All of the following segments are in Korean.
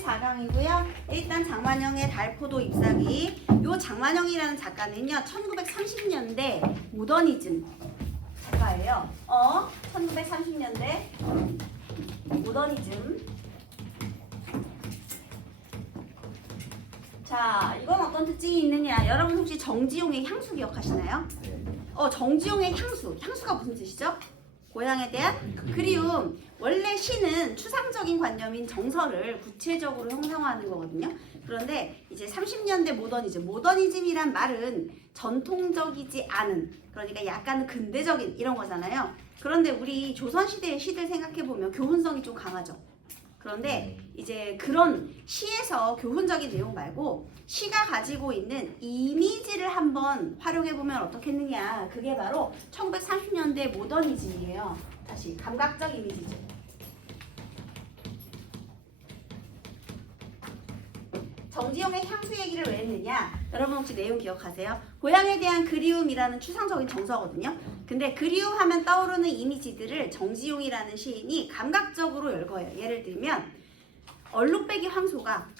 34강이고요. 일단 장만영의 달포도 잎사귀. 요 장만영이라는 작가는요. 1930년대 모더니즘 작가예요. 1930년대 모더니즘. 자, 이건 어떤 특징이 있느냐? 여러분 혹시 정지용의 향수 기억하시나요? 정지용의 향수. 향수가 무슨 뜻이죠? 고향에 대한 그리움. 원래 시는 추상적인 관념인 정서를 구체적으로 형상화하는 거거든요. 그런데 이제 30년대 모더니즘. 모더니즘이란 말은 전통적이지 않은, 그러니까 약간 근대적인 이런 거잖아요. 그런데 우리 조선시대의 시들 생각해보면 교훈성이 좀 강하죠. 그런데 이제 그런 시에서 교훈적인 내용 말고 시가 가지고 있는 이미지를 한번 활용해보면 어떻겠느냐. 그게 바로 1930년대 모더니즘이에요. 다시 감각적 이미지죠. 정지용의 향수 얘기를 왜 했느냐? 여러분 혹시 내용 기억하세요? 고향에 대한 그리움이라는 추상적인 정서거든요. 근데 그리움하면 떠오르는 이미지들을 정지용이라는 시인이 감각적으로 열거해요. 예를 들면 얼룩배기 황소가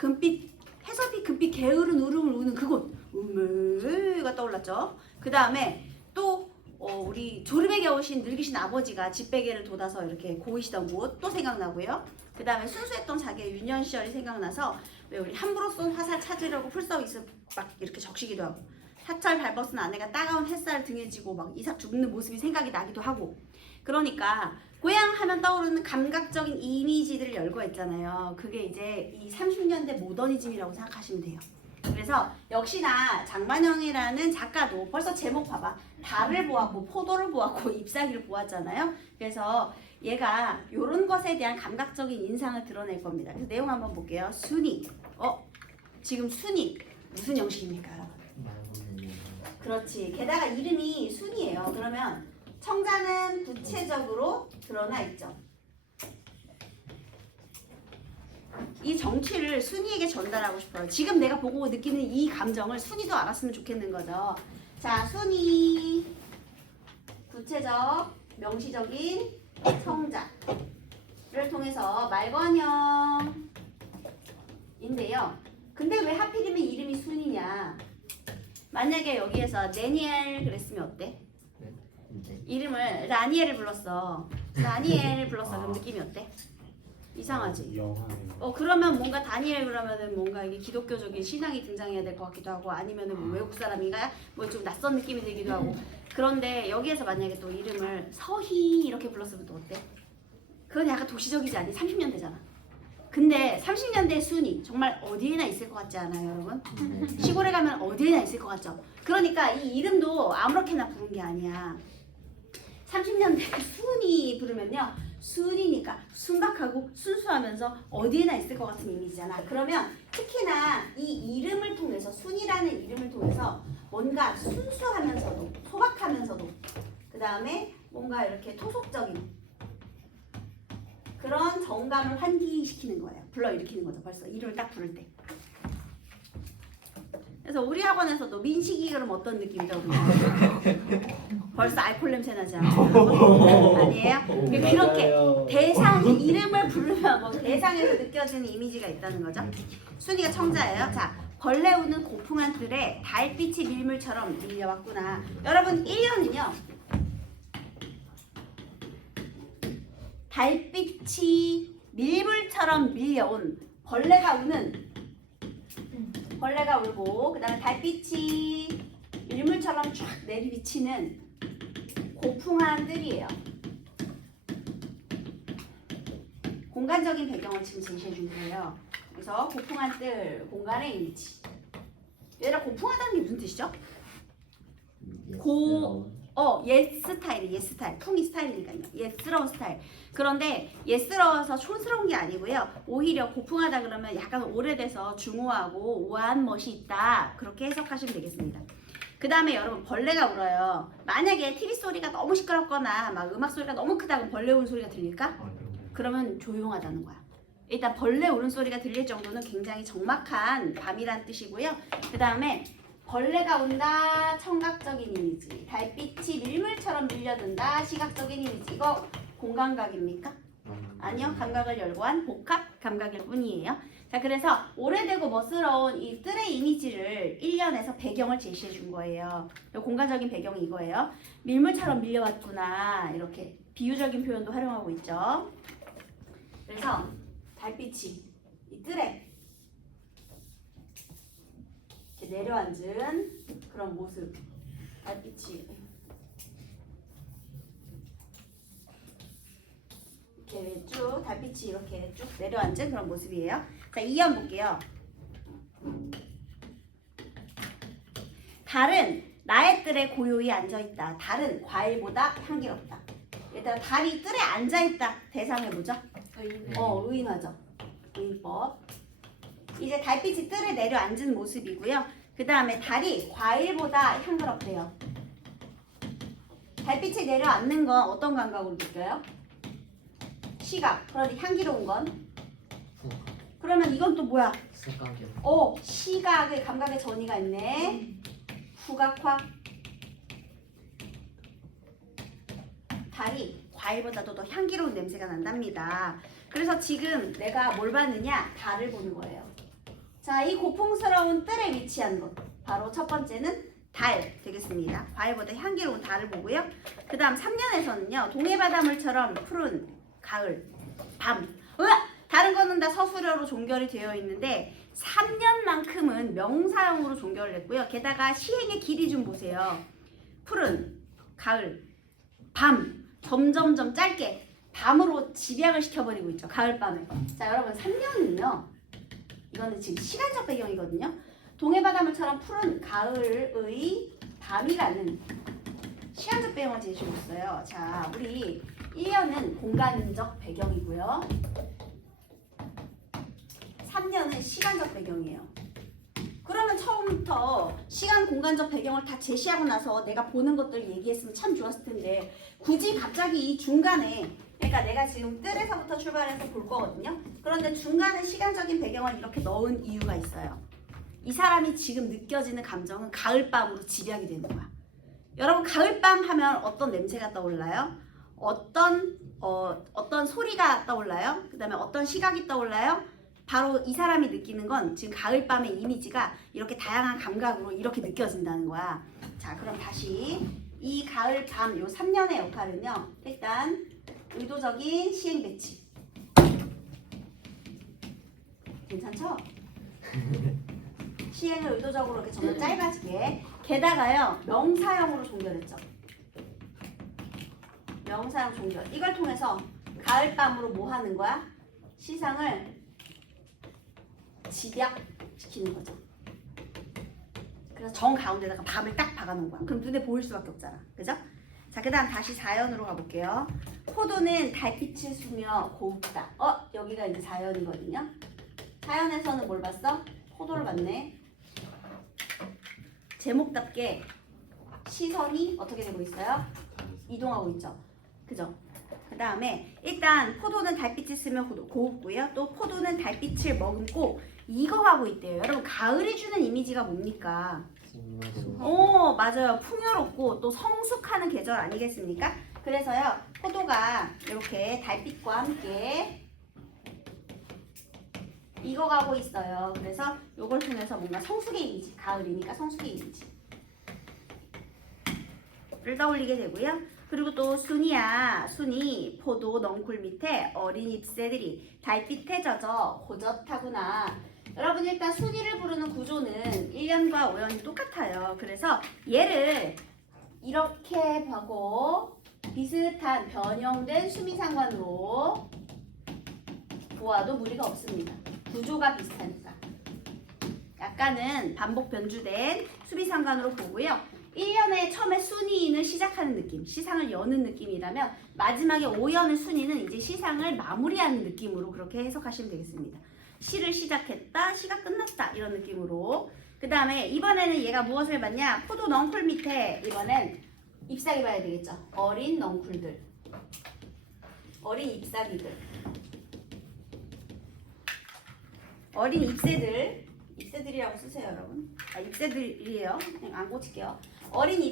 해서빛 금빛 게으른 울음을 우는 그곳 우메가 떠올랐죠. 그 다음에 또 우리 졸음에 겨우신 늙으신 아버지가 집베개를 돋아서 이렇게 고이시던 곳 또 생각나고요. 그 다음에 순수했던 자기의 유년 시절이 생각나서 왜 우리 함부로 쏜 화살 찾으려고 풀서있을 막 이렇게 적시기도 하고, 사철 발벗은 아내가 따가운 햇살 등에 지고 막 이삭 죽는 모습이 생각이 나기도 하고. 그러니까 고향 하면 떠오르는 감각적인 이미지들을 열거했잖아요. 그게 이제 이 30년대 모더니즘이라고 생각하시면 돼요. 그래서 역시나 장만영이라는 작가도 벌써 제목 봐봐. 달을 보았고 포도를 보았고 잎사귀를 보았잖아요. 그래서 얘가 이런 것에 대한 감각적인 인상을 드러낼 겁니다. 그래서 내용 한번 볼게요. 순이. 지금 순이 무슨 형식입니까? 그렇지. 게다가 이름이 순이에요. 그러면 청자는 구체적으로 드러나 있죠. 이 정취를 순이에게 전달하고 싶어요. 지금 내가 보고 느끼는 이 감정을 순이도 알았으면 좋겠는 거죠. 자, 순이 구체적, 명시적인 청자를 통해서 말관형인데요. 근데 왜 하필이면 이름이 순이냐? 만약에 여기에서 네니엘 그랬으면 어때? 이름을 라니엘을 불렀어. 라니엘을 불렀어. 그럼 느낌이 어때? 이상하지? 그러면 뭔가 다니엘 그러면은 뭔가 이게 기독교적인 신앙이 등장해야 될 것 같기도 하고, 아니면은 뭐 외국 사람인가? 뭐 좀 낯선 느낌이 들기도 하고. 그런데 여기에서 만약에 또 이름을 서희 이렇게 불렀으면 또 어때? 그건 약간 도시적이지 않니? 30년대잖아. 근데 30년대 순이 정말 어디에나 있을 것 같지 않아요, 여러분? 시골에 가면 어디에나 있을 것 같죠? 그러니까 이 이름도 아무렇게나 부른 게 아니야. 30년대 순이 부르면요, 순이니까 순박하고 순수하면서 어디에나 있을 것 같은 이미지잖아. 그러면 특히나 이 이름을 통해서, 순이라는 이름을 통해서 뭔가 순수하면서도 소박하면서도 그 다음에 뭔가 이렇게 토속적인 그런 정감을 환기시키는 거예요. 불러일으키는 거죠. 벌써 이름을 딱 부를 때. 그래서 우리 학원에서도 민식이 그럼 어떤 느낌이죠? 벌써 알코올 냄새 나지 않아요? 아니에요? 그렇게 대상 이름을 부르면 뭐 대상에서 느껴지는 이미지가 있다는 거죠. 순이가 청자예요. 자, 벌레 우는 고풍한 뜰에 달빛이 밀물처럼 밀려왔구나. 여러분 1년은요. 달빛이 밀물처럼 밀려온 벌레가 울고 그 다음에 달빛이 밀물처럼 쫙 내리비치는 고풍한 뜰이에요. 공간적인 배경을 지금 제시해 준 거예요. 그래서 고풍한 뜰, 공간의 이미지. 얘들아, 고풍하다는 게 무슨 뜻이죠? 옛 스타일이 옛 스타일. 풍이 스타일이니까요. 옛스러운 스타일. 그런데 옛스러워서 촌스러운 게 아니고요. 오히려 고풍하다 그러면 약간 오래돼서 중후하고 우아한 멋이 있다. 그렇게 해석하시면 되겠습니다. 그 다음에 여러분, 벌레가 울어요. 만약에 TV 소리가 너무 시끄럽거나 막 음악 소리가 너무 크다 그럼 벌레 우는 소리가 들릴까? 그러면 조용하다는 거야. 일단 벌레 울음소리가 들릴 정도는 굉장히 적막한 밤이란 뜻이고요. 그 다음에 벌레가 온다, 청각적인 이미지. 달빛이 밀물처럼 밀려든다, 시각적인 이미지. 이거 공감각입니까? 아니요. 감각을 열고한 복합 감각일 뿐이에요. 자, 그래서 오래되고 멋스러운 이 뜰의 이미지를 1년에서 배경을 제시해 준 거예요. 공간적인 배경이 이거예요. 밀물처럼 밀려왔구나. 이렇게 비유적인 표현도 활용하고 있죠. 그래서 달빛이 이 뜰에 이렇게 내려앉은 그런 모습. 달빛이 이렇게 쭉 달빛이 이렇게 쭉 내려앉은 그런 모습이에요. 자, 2번 볼게요. 달은 나의 뜰에 고요히 앉아있다. 달은 과일보다 향기롭다. 일단 달이 뜰에 앉아있다. 대상을 뭐죠? 의인화죠. 의인법. 이제 달빛이 뜰에 내려앉은 모습이고요. 그 다음에 달이 과일보다 향기롭대요. 달빛이 내려앉는 건 어떤 감각으로 느껴요? 시각. 그런데 향기로운 건? 그러면 이건 또 뭐야? 색각이요. 시각의 감각의 전이가 있네. 후각화. 달이 과일보다도 더 향기로운 냄새가 난답니다. 그래서 지금 내가 뭘 봤느냐? 달을 보는 거예요. 자, 이 고풍스러운 뜰에 위치한 것. 바로 첫 번째는 달 되겠습니다. 과일보다 향기로운 달을 보고요. 그 다음 3년에서는요. 동해바닷물처럼 푸른 가을, 밤. 다른 거는 다 서술어로 종결이 되어 있는데 3년만큼은 명사형으로 종결을 했고요. 게다가 시행의 길이 좀 보세요. 푸른, 가을, 밤. 점점점 짧게 밤으로 집약을 시켜버리고 있죠. 가을밤에. 자, 여러분 3년은요. 이거는 지금 시간적 배경이거든요. 동해바닷물처럼 푸른 가을의 밤이라는 시간적 배경을 제시하고 있어요. 자, 우리 1년은 공간적 배경이고요. 3년은 시간적 배경이에요. 그러면 처음부터 시간 공간적 배경을 다 제시하고 나서 내가 보는 것들 얘기했으면 참 좋았을 텐데 굳이 갑자기 이 중간에 그러니까 내가 지금 뜰에서부터 출발해서 볼 거거든요. 그런데 중간에 시간적인 배경을 이렇게 넣은 이유가 있어요. 이 사람이 지금 느껴지는 감정은 가을밤으로 집약이 되는 거야. 여러분 가을밤 하면 어떤 냄새가 떠올라요? 어떤 소리가 떠올라요? 그 다음에 어떤 시각이 떠올라요? 바로 이 사람이 느끼는 건 지금 가을밤의 이미지가 이렇게 다양한 감각으로 이렇게 느껴진다는 거야. 자, 그럼 다시 이 가을밤 요 3년의 역할은요. 일단 의도적인 시행 배치. 괜찮죠? 시행을 의도적으로 이렇게 점점 짧아지게. 게다가요. 명사형으로 종결했죠. 명사형 종결. 이걸 통해서 가을밤으로 뭐 하는 거야? 시상을 집약시키는 거죠. 그래서 정 가운데다가 밤을 딱 박아놓은 거야. 그럼 눈에 보일 수밖에 없잖아. 그죠? 자, 그 다음 다시 4연으로 가볼게요. 포도는 달빛을 수며 고웁다. 여기가 이제 4연이거든요. 4연에서는 뭘 봤어? 포도를 봤네. 제목답게 시선이 어떻게 되고 있어요? 이동하고 있죠. 그죠? 그 다음에 일단 포도는 달빛을 쓰며 고웁고요. 또 포도는 달빛을 머금고 익어가고 있대요. 여러분 가을이 주는 이미지가 뭡니까? 맞아요. 풍요롭고 또 성숙하는 계절 아니겠습니까? 그래서요. 포도가 이렇게 달빛과 함께 익어가고 있어요. 그래서 이걸 통해서 뭔가 성숙의 이미지, 가을이니까 성숙의 이미지를 떠올리게 되고요. 그리고 또 순이야. 순이 포도 넝쿨 밑에 어린 잎새들이 달빛에 젖어 호젓하구나. 여러분 일단 순이를 부르는 구조는 1년과 5년이 똑같아요. 그래서 얘를 이렇게 하고 비슷한 변형된 수미상관으로 보아도 무리가 없습니다. 구조가 비슷하니까. 약간은 반복 변주된 수미상관으로 보고요. 1년에 처음에 순이인을 시작하는 느낌, 시상을 여는 느낌이라면 마지막에 5연의 순이는 이제 시상을 마무리하는 느낌으로 그렇게 해석하시면 되겠습니다. 시를 시작했다, 시가 끝났다 이런 느낌으로. 그 다음에 이번에는 얘가 무엇을 봤냐? 포도 넝쿨 밑에 이번엔 잎사귀 봐야 되겠죠. 어린 넝쿨들, 어린 잎사귀들, 어린 잎새들, 잎새들이라고 쓰세요 여러분. 잎새들이에요. 그냥 안 고칠게요. 어린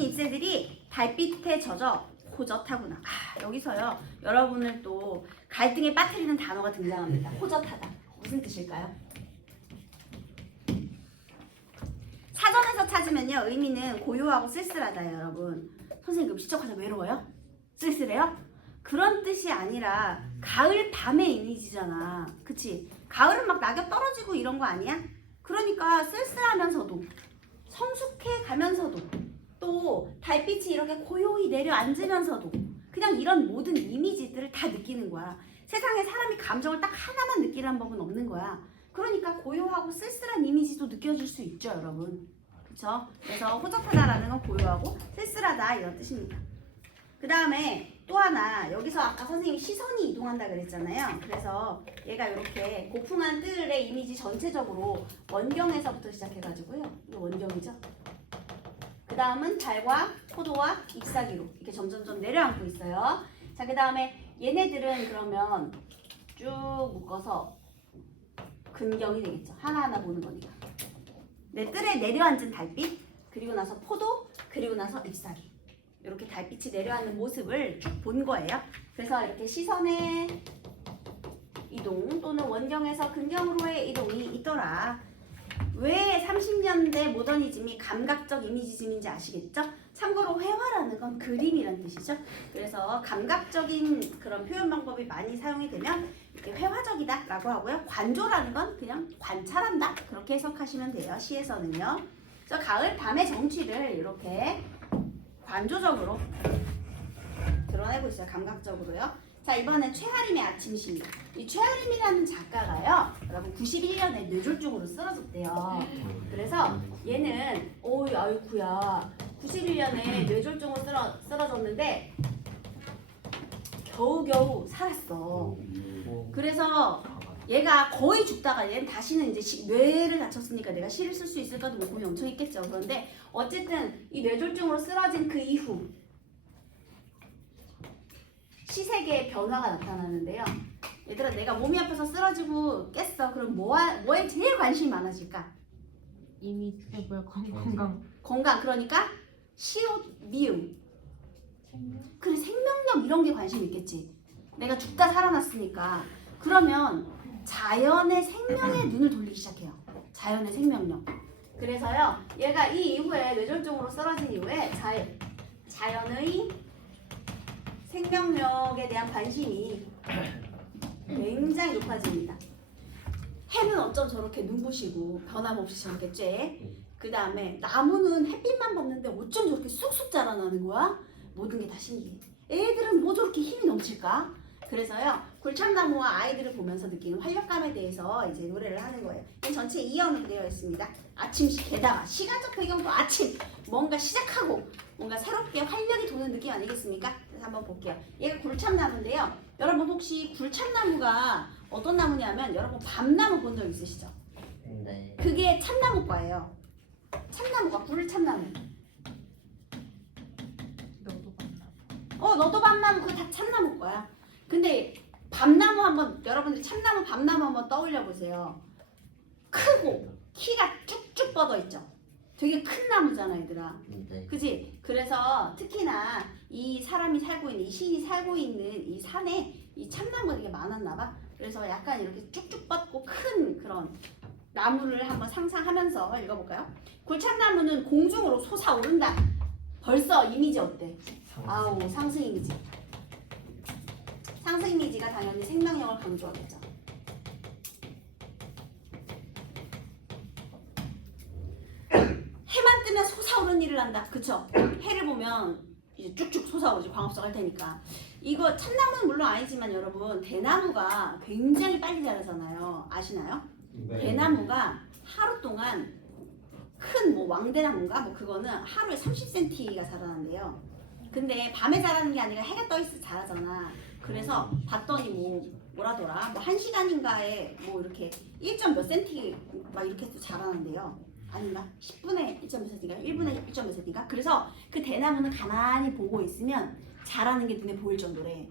잎새들이 달빛에 젖어 호젓하구나. 여기서요 여러분을 또 갈등에 빠뜨리는 단어가 등장합니다. 호젓하다. 무슨 뜻일까요? 사전에서 찾으면요 의미는 고요하고 쓸쓸하다요 여러분. 선생님 급식적하자 외로워요? 쓸쓸해요? 그런 뜻이 아니라 가을 밤의 이미지잖아. 그치? 가을은 막 낙엽 떨어지고 이런 거 아니야? 그러니까 쓸쓸하면서도 성숙해 가면서도 또 달빛이 이렇게 고요히 내려앉으면서도 그냥 이런 모든 이미지들을 다 느끼는 거야. 세상에 사람이 감정을 딱 하나만 느끼라는 법은 없는 거야. 그러니까 고요하고 쓸쓸한 이미지도 느껴질 수 있죠 여러분. 그쵸? 그래서 호젓하다라는 건 고요하고 쓸쓸하다 이런 뜻입니다. 그 다음에 또 하나 여기서 아까 선생님이 시선이 이동한다 그랬잖아요. 그래서 얘가 이렇게 고풍한 뜰의 이미지 전체적으로 원경에서부터 시작해가지고요. 이거 원경이죠. 그 다음은 달과 포도와 잎사귀로 이렇게 점점점 내려앉고 있어요. 자, 그 다음에 얘네들은 그러면 쭉 묶어서 근경이 되겠죠. 하나하나 보는 거니까. 내 뜰에 내려앉은 달빛, 그리고 나서 포도, 그리고 나서 잎사귀. 이렇게 달빛이 내려앉는 모습을 쭉 본 거예요. 그래서 이렇게 시선의 이동 또는 원경에서 근경으로의 이동이 있더라. 왜 30년대 모더니즘이 감각적 이미지즘인지 아시겠죠? 참고로 회화라는 건 그림이란 뜻이죠. 그래서 감각적인 그런 표현 방법이 많이 사용이 되면 이렇게 회화적이다 라고 하고요. 관조라는 건 그냥 관찰한다 그렇게 해석하시면 돼요. 시에서는요. 그래서 가을 밤의 정취를 이렇게 관조적으로 드러내고 있어요. 감각적으로요. 자, 이번엔 최하림의 아침시. 이 최하림이라는 작가가요. 여러분 91년에 뇌졸중으로 쓰러졌대요. 그래서 얘는 아이쿠야 91년에 뇌졸중으로 쓰러졌는데 겨우겨우 살았어. 그래서 얘가 거의 죽다가 얘는 다시는 이제 뇌를 다쳤으니까 내가 시를 쓸 수 있을까도 뭐 고민 엄청 했겠죠. 그런데 어쨌든 이 뇌졸중으로 쓰러진 그 이후 시세계의 변화가 나타나는데요. 얘들아 내가 몸이 아파서 쓰러지고 깼어. 그럼 뭐에 제일 관심이 많아질까? 건강. 그러니까 시옷 미음. 그래 생명력 이런 게 관심 있겠지. 내가 죽다 살아났으니까. 그러면 자연의 생명에 눈을 돌리기 시작해요. 자연의 생명력. 그래서요 얘가 이 이후에 뇌졸중으로 쓰러진 이후에 자연의 생명력에 대한 관심이 굉장히 높아집니다. 해는 어쩜 저렇게 눈부시고 변함없이 저렇게 쬐. 그 다음에 나무는 햇빛만 받는데 어쩜 저렇게 쑥쑥 자라나는 거야? 모든 게 다 신기해. 애들은 뭐 저렇게 힘이 넘칠까? 그래서요 굴참나무와 아이들을 보면서 느끼는 활력감에 대해서 이제 노래를 하는 거예요. 전체 2연으로 되어 있습니다. 아침시 게다가 시간적 배경도 아침 뭔가 시작하고 뭔가 새롭게 활력이 도는 느낌 아니겠습니까? 그래서 한번 볼게요. 얘가 굴참나무인데요. 여러분 혹시 굴참나무가 어떤 나무냐면 여러분 밤나무 본 적 있으시죠? 네. 그게 참나무과예요. 참나무가 굴참나무. 너도 밤나무 그거 다 참나무과야. 근데 밤나무 한번 여러분들 참나무 밤나무 한번 떠올려 보세요. 크고 키가 쭉쭉 뻗어 있죠. 되게 큰 나무잖아 얘들아. 네. 그지? 그래서 특히나 이 사람이 살고 있는 이 시인이 살고 있는 이 산에 이 참나무가 되게 많았나 봐. 그래서 약간 이렇게 쭉쭉 뻗고 큰 그런 나무를 한번 상상하면서 읽어볼까요? 굴참나무는 공중으로 솟아오른다. 벌써 이미지 어때? 아우 상승 이미지. 상승 이미지가 당연히 생명력을 강조하겠죠. 해만 뜨면 솟아오르는 일을 한다. 그쵸? 해를 보면 이제 쭉쭉 솟아오르지. 광합성 할 테니까. 이거 참나무는 물론 아니지만 여러분 대나무가 굉장히 빨리 자라잖아요. 아시나요? 네. 대나무가 하루 동안 큰 뭐 왕대나무인가 뭐 그거는 하루에 30cm가 자라난대요. 근데 밤에 자라는 게 아니라 해가 떠 있을 때 자라잖아. 그래서 봤더니 뭐라더라 뭐 1시간인가에 뭐 이렇게 1점 몇 cm 막 이렇게 해서 자라난대요. 아닌가? 10분에 1점 몇 cm인가? 1분에 1점 몇 cm인가? 그래서 그 대나무는 가만히 보고 있으면 자라는 게 눈에 보일 정도래.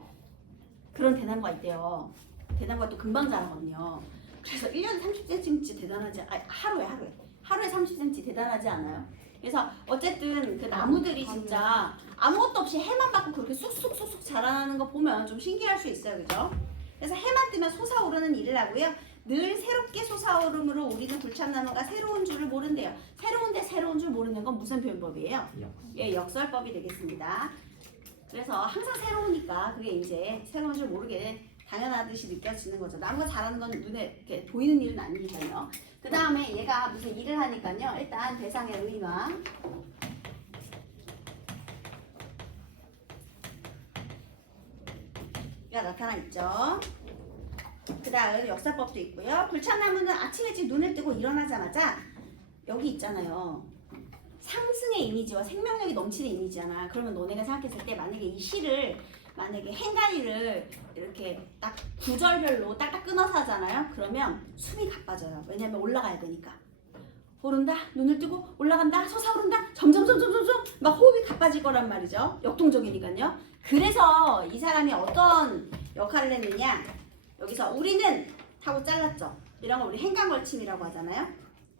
그런 대나무가 있대요. 대나무가 또 금방 자라거든요. 그래서 1년에 30cm 대단하지 하루에 30cm 대단하지 않아요? 그래서 어쨌든 그 나무들이 진짜 아무것도 없이 해만 받고 그렇게 쑥쑥쑥쑥 자라나는 거 보면 좀 신기할 수 있어요. 그죠? 그래서 해만 뜨면 솟아오르는 일을 하고요. 늘 새롭게 솟아오르므로 우리는 굴참나무가 새로운 줄을 모른대요. 새로운데 새로운 줄 모르는 건 무슨 표현법이에요? 예, 역설법이 되겠습니다. 그래서 항상 새로우니까 그게 이제 새로운 줄 모르게 당연하듯이 느껴지는 거죠. 나무가 자라는 건 눈에 이렇게 보이는 일은 아니니까요. 그 다음에 얘가 무슨 일을 하니까요. 일단 대상의 의의가 나타나 있죠. 그 다음 역사법도 있고요. 굴참나무는 아침 일찍 눈을 뜨고 일어나자마자 여기 있잖아요. 상승의 이미지와 생명력이 넘치는 이미지잖아. 그러면 너네가 생각했을 때 만약에 이 실을 만약에 행간이를 이렇게 딱 구절별로 딱딱 끊어서 하잖아요. 그러면 숨이 가빠져요. 왜냐면 올라가야 되니까. 오른다, 눈을 뜨고 올라간다, 솟아오른다, 점점 막 호흡이 가빠질 거란 말이죠. 역동적이니까요. 그래서 이 사람이 어떤 역할을 했느냐. 여기서 우리는 하고 잘랐죠. 이런 걸 우리 행간걸침이라고 하잖아요.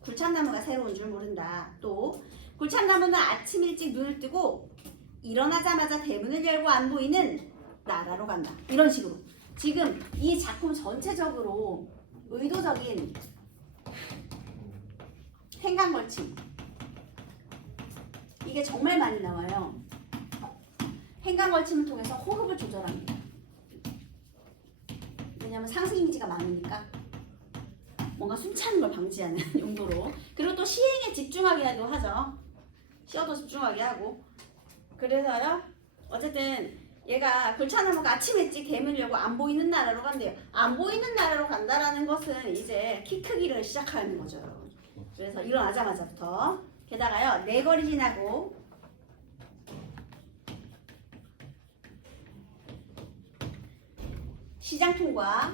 굴참나무가 새로운 줄 모른다. 또 굴참나무는 아침 일찍 눈을 뜨고 일어나자마자 대문을 열고 안 보이는 나라로 간다. 이런 식으로. 지금 이 작품 전체적으로 의도적인 행간걸침. 이게 정말 많이 나와요. 행간걸침을 통해서 호흡을 조절합니다. 왜냐하면 상승 이미지가 많으니까 뭔가 숨차는 걸 방지하는 용도로. 그리고 또 시행에 집중하게 하죠. 쉬어도 집중하게 하고. 그래서요. 어쨌든 얘가 굴참나무가 아침 일찍 대문을 열고 안 보이는 나라로 간대요. 안 보이는 나라로 간다라는 것은 이제 키 크기를 시작하는 거죠. 그래서 일어나자마자부터. 게다가요. 네 거리 지나고 시장 통과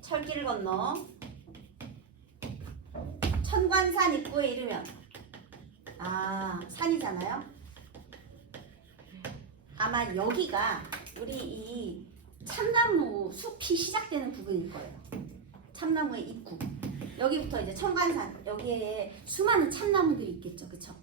철길을 건너 천관산 입구에 이르면 산이잖아요. 아마 여기가 우리 이 참나무 숲이 시작되는 부분일 거예요. 참나무의 입구. 여기부터 이제 천관산. 여기에 수많은 참나무들이 있겠죠. 그쵸?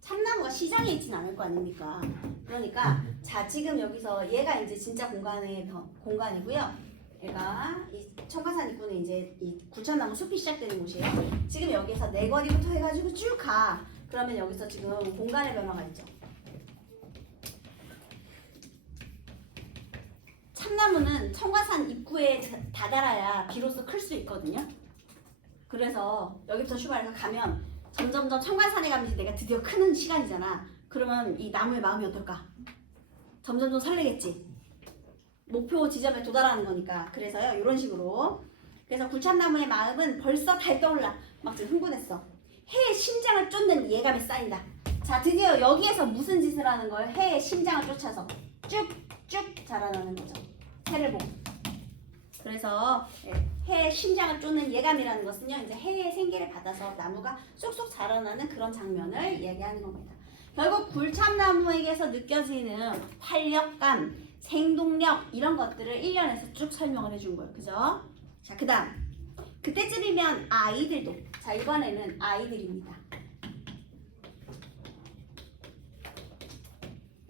참나무가 시장에 있진 않을 거 아닙니까? 그러니까 자 지금 여기서 얘가 이제 진짜 공간이고요. 얘가 이 천관산 입구는 이제 이 굴참나무 숲이 시작되는 곳이에요. 지금 여기서 네 거리부터 해가지고 쭉 가. 그러면 여기서 지금 공간의 변화가 있죠. 참나무는 천관산 입구에 다다라야 비로소 클 수 있거든요. 그래서 여기부터 출발해서 가면 점점점 천관산에 가면 이제 내가 드디어 크는 시간이잖아. 그러면 이 나무의 마음이 어떨까? 점점점 설레겠지. 목표 지점에 도달하는 거니까. 그래서요 이런 식으로. 그래서 굴참나무의 마음은 벌써 달떠올라. 막 지금 흥분했어. 해의 심장을 쫓는 예감이 쌓인다. 자 드디어 여기에서 무슨 짓을 하는 거예요? 해의 심장을 쫓아서 쭉쭉 자라나는 거죠. 해를 보고. 그래서 해의 심장을 쫓는 예감이라는 것은요, 이제 해의 생기를 받아서 나무가 쏙쏙 자라나는 그런 장면을 이야기하는 겁니다. 결국 굴참나무에게서 느껴지는 활력감, 생동력 이런 것들을 1년에서 쭉 설명을 해준 거예요. 그죠? 자, 그 다음 그때쯤이면 아이들도. 자, 이번에는 아이들입니다.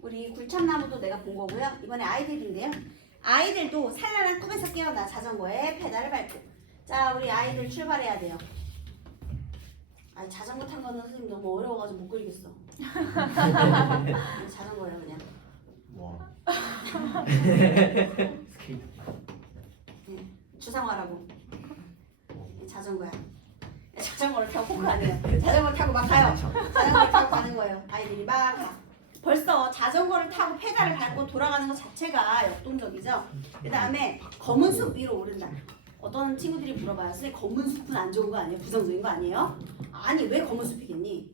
우리 굴참나무도 내가 본 거고요. 이번에 아이들인데요. 아이들도 산란한 꿈에서 깨어나 자전거에 페달을 밟고. 자, 우리 아이들 출발해야 돼요. 아니, 자전거 탄 거는 선생님 너무 어려워가지고 못 그리겠어. 자전거예요 그냥. 와. 주상화라고. 자전거야. 자전거를 타고 포크 안 해요. 자전거를 타고 막 가요. 자전거를 타고 가는 거예요. 아이들이 막 가. 벌써 자전거를 타고 페달을 밟고 돌아가는 것 자체가 역동적이죠. 그 다음에 검은 숲 위로 오른다. 어떤 친구들이 물어봐요. 선생님 검은 숲은 안 좋은 거 아니에요? 부정적인 거 아니에요? 아니 왜 검은 숲이겠니?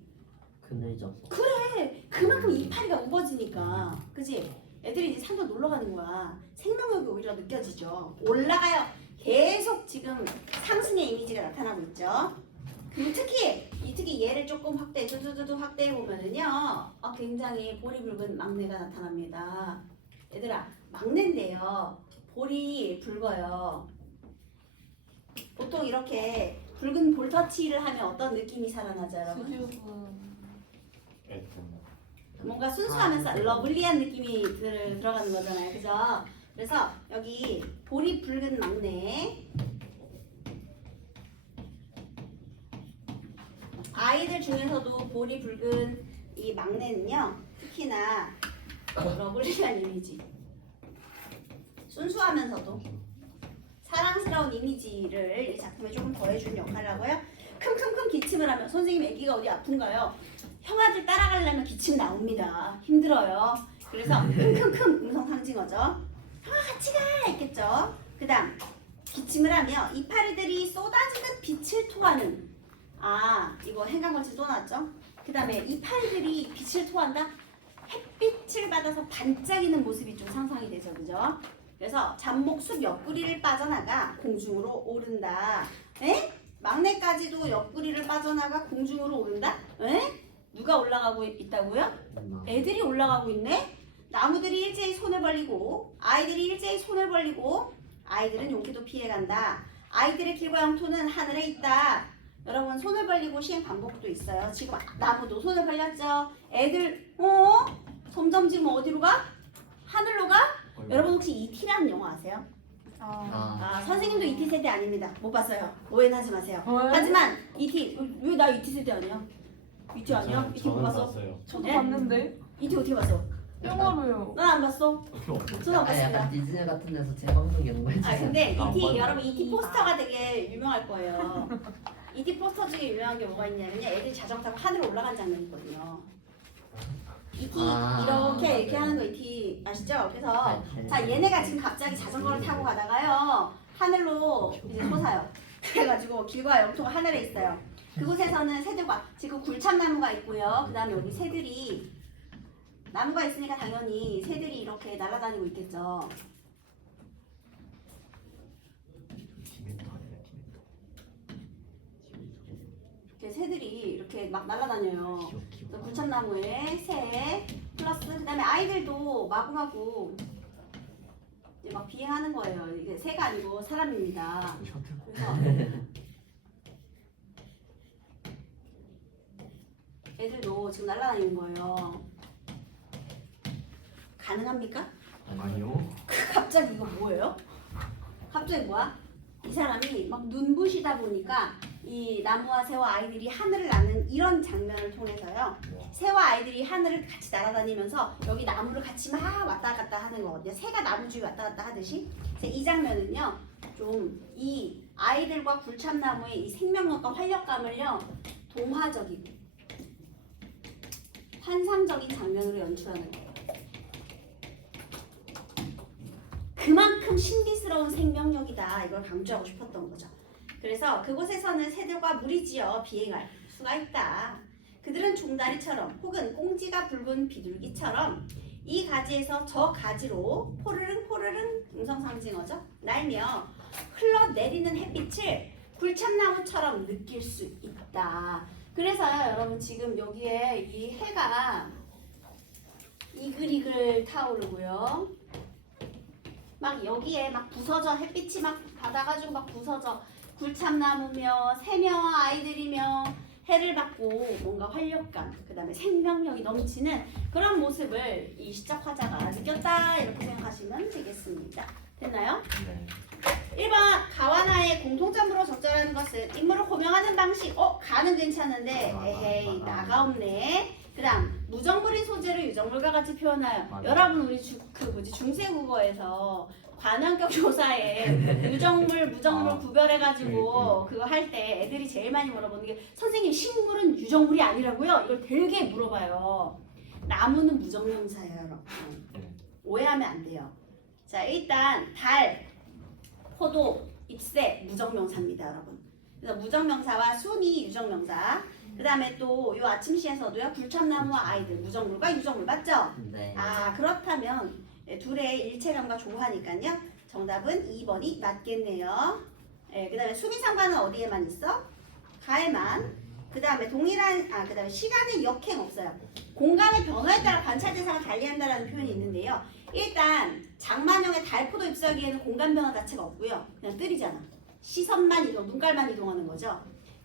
그늘져서. 그래 그만큼 이파리가 우거지니까. 그치? 애들이 이제 산도 놀러 가는 거야. 생명력이 오히려 느껴지죠. 올라가요. 계속 지금 상승의 이미지가 나타나고 있죠. 그리고 특히 얘를 조금 두두두두 확대해 보면은요, 굉장히 볼이 붉은 막내가 나타납니다. 얘들아, 막내인데요, 볼이 붉어요. 보통 이렇게 붉은 볼터치를 하면 어떤 느낌이 살아나죠, 여러분? 수줍은. 뭔가 순수하면서 러블리한 느낌이 들어가는 거잖아요, 그죠? 그래서 여기 볼이 붉은 막내, 아이들 중에서도 볼이 붉은 이 막내는요, 특히나 러블리한 이미지, 순수하면서도 사랑스러운 이미지를 이 작품에 조금 더해주는 역할을 하고요. 킁킁킁 기침을 하면 선생님 애기가 어디 아픈가요? 형아들 따라가려면 기침 나옵니다. 힘들어요. 그래서 킁킁킁 음성 상징어죠. 형아 같이 가! 있겠죠. 그 다음 기침을 하며 이파리들이 쏟아지는 빛을 토하는, 아 이거 행간걸치 또 나왔죠. 그 다음에 이파리들이 빛을 토한다. 햇빛을 받아서 반짝이는 모습이 좀 상상이 되죠, 그죠? 그래서 잡목숲 옆구리를 빠져나가 공중으로 오른다. 에? 막내까지도 옆구리를 빠져나가 공중으로 오른다? 에? 누가 올라가고 있다고요? 애들이 올라가고 있네? 나무들이 일제히 손을 벌리고 아이들이 일제히 손을 벌리고 아이들은 용기도 피해간다. 아이들의 길과 영토는 하늘에 있다. 여러분 손을 벌리고 시행 반복도 있어요. 지금 나무도 손을 벌렸죠. 애들 점점 지금 어디로 가? 하늘로 가? 여러분 혹시 E.T.라는 영화 아세요? 선생님도 E.T. 세대 아닙니다. 못 봤어요. 오해는 하지 마세요. 왜? 하지만 E.T. 왜 나 E.T. 세대 아니야? E.T. 아니야? E.T. 못 봤어? 저도 네? 봤는데. E.T. 어떻게 봤어? 영화로요. 난 안 봤어. 저도 안 아니 봤습니다. 약간 디즈니 같은 데서 재방송 이런 거 해주세요. 근데 안 E.T. 봤는데. 여러분 E.T. 포스터가 되게 유명할 거예요. E.T. 포스터 중에 유명한 게 뭐가 있냐면요. 애들이 자전거 타고 하늘로 올라간 장면이 있거든요. E.T. 이렇게 하는 거 E.T. 아시죠? 그래서 자 얘네가 지금 갑자기 자전거를 타고 가다가요 하늘로 이제 솟아요. 그래가지고 길과 영토가 하늘에 있어요. 그곳에서는 새들과 지금 굴참나무가 있고요. 그 다음에 여기 새들이 나무가 있으니까 당연히 새들이 이렇게 날아다니고 있겠죠. 이렇게 새들이 이렇게 막 날아다녀요. 그래서 굴참나무에 새 플러스 그 다음에 아이들도 마구마구 이제 막 비행하는 거예요. 이게 새가 아니고 사람입니다. 그래서 애들도 지금 날아다니는 거예요. 가능합니까? 아니요. 갑자기 이거 뭐예요? 갑자기 뭐야? 이 사람이 막 눈부시다 보니까 이 나무와 새와 아이들이 하늘을 나는 이런 장면을 통해서요. 새와 아이들이 하늘을 같이 날아다니면서 여기 나무를 같이 막 왔다 갔다 하는 거거든요. 새가 나무 주위 왔다 갔다 하듯이. 그래서 이 장면은요. 좀 이 아이들과 굴참나무의 이 생명력과 활력감을요. 동화적이고 환상적인 장면으로 연출하는 거예요. 그만큼 신비스러운 생명력이다. 이걸 강조하고 싶었던 거죠. 그래서 그곳에서는 새들과 무리지어 비행할 수가 있다. 그들은 종다리처럼 혹은 꽁지가 붉은 비둘기처럼 이 가지에서 저 가지로 포르릉 포르릉 음성상징어죠. 날며 흘러내리는 햇빛을 굴참나무처럼 느낄 수 있다. 그래서요 여러분 지금 여기에 이 해가 이글이글 타오르고요. 막 여기에 막 부서져 햇빛이 막 받아가지고 막 부서져 굴참나무며 새며 아이들이며 해를 받고 뭔가 활력감 그 다음에 생명력이 넘치는 그런 모습을 이 시적 화자가 느꼈다 이렇게 생각하시면 되겠습니다. 됐나요? 네. 1번 가와나의 공통점으로 적절한 것은 인물을 호명하는 방식. 가는 괜찮은데 에헤이 나가 없네. 그 다음 무정물인 소재를 유정물과 같이 표현하여. 맞아. 여러분 우리 중세국어에서 관원격 조사에 유정물 무정물 구별해가지고 그거 할 때 애들이 제일 많이 물어보는 게 선생님 식물은 유정물이 아니라고요? 이걸 되게 물어봐요. 나무는 무정명사예요 여러분. 오해하면 안 돼요. 자 일단 달 포도, 잎새 무정명사입니다, 여러분. 그래서 무정명사와 순이 유정명사. 그 다음에 또 요 아침 시에서도요 굴참나무와 아이들 무정물과 유정물 맞죠? 네. 그렇다면 둘의 일체감과 조화니까요. 정답은 2번이 맞겠네요. 그 다음에 수미상관은 어디에만 있어? 가에만. 그 다음에 그 다음에 시간의 역행 없어요. 공간의 변화에 따라 관찰 대상을 달리한다라는 표현이 있는데요. 일단 장만형의 달포도 잎사귀에는 공간 변화 자체가 없고요. 그냥 뜰이잖아. 시선만 이동, 눈깔만 이동하는 거죠.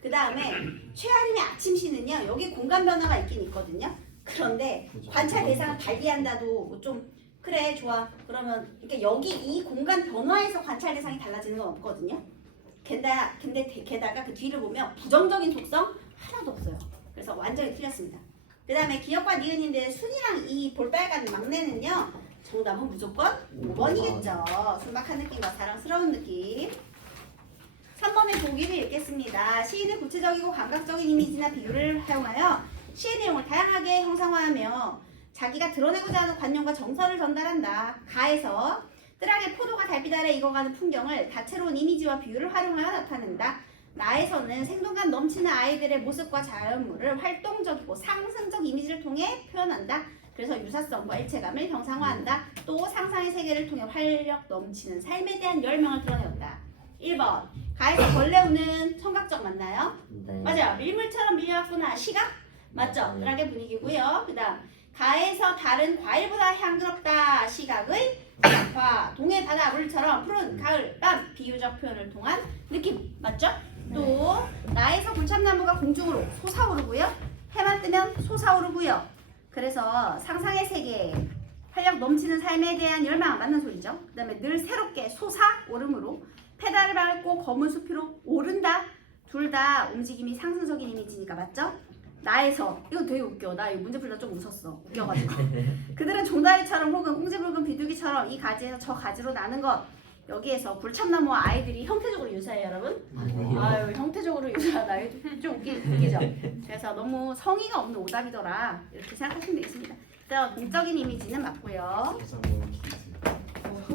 그 다음에 최아림의 아침시는요. 여기 공간 변화가 있긴 있거든요. 그런데 관찰 대상을 달리한다도 뭐좀 그래 좋아. 그러면 그러니까 여기 이 공간 변화에서 관찰 대상이 달라지는 건 없거든요. 근데 게다가 그 뒤를 보면 부정적인 속성 하나도 없어요. 그래서 완전히 틀렸습니다. 그 다음에 기억과 니은인데 순이랑 이 볼빨간 막내는요. 정답은 무조건 5번이겠죠. 순박한 느낌과 사랑스러운 느낌. 3번의 보기를 읽겠습니다. 시인은 구체적이고 감각적인 이미지나 비유를 사용하여 시의 내용을 다양하게 형상화하며 자기가 드러내고자 하는 관념과 정서를 전달한다. 가에서 뜰하게 포도가 달빛 아래 익어가는 풍경을 다채로운 이미지와 비유를 활용하여 나타낸다. 나에서는 생동감 넘치는 아이들의 모습과 자연물을 활동적이고 상승적 이미지를 통해 표현한다. 그래서 유사성과 일체감을 형상화한다. 또 상상의 세계를 통해 활력 넘치는 삶에 대한 열망을 드러내었다. 1번 가에서 벌레 우는 청각적 맞나요? 네. 맞아요. 밀물처럼 밀려왔구나. 시각? 맞죠? 뜰하게 분위기고요. 그 다음 가에서 다른 과일보다 향기롭다. 시각의 과 동해 바다 물처럼 푸른 가을 밤 비유적 표현을 통한 느낌 맞죠? 또 나에서 굴참나무가 공중으로 솟아오르고요. 해만 뜨면 솟아오르고요. 그래서 상상의 세계 활력 넘치는 삶에 대한 열망 맞는 소리죠. 그 다음에 늘 새롭게 솟아오름으로 페달을 밟고 검은 숲으로 오른다. 둘 다 움직임이 상승적인 이미지니까 맞죠? 나에서 이거 되게 웃겨. 나 이거 문제 풀다 좀 웃었어. 웃겨가지고. 그들은 종다리처럼 혹은 꽁지붉은 비둘기처럼 이 가지에서 저 가지로 나는 것. 여기에서 굴참나무와 아이들이 형태적으로 유사해요, 여러분. 아니요. 아유, 형태적으로 유사하다. 이거 좀 웃기죠. 그래서 너무 성의가 없는 오답이더라. 이렇게 생각하시면 되겠습니다. 일단 공적인 이미지는 맞고요. 그래서 뭐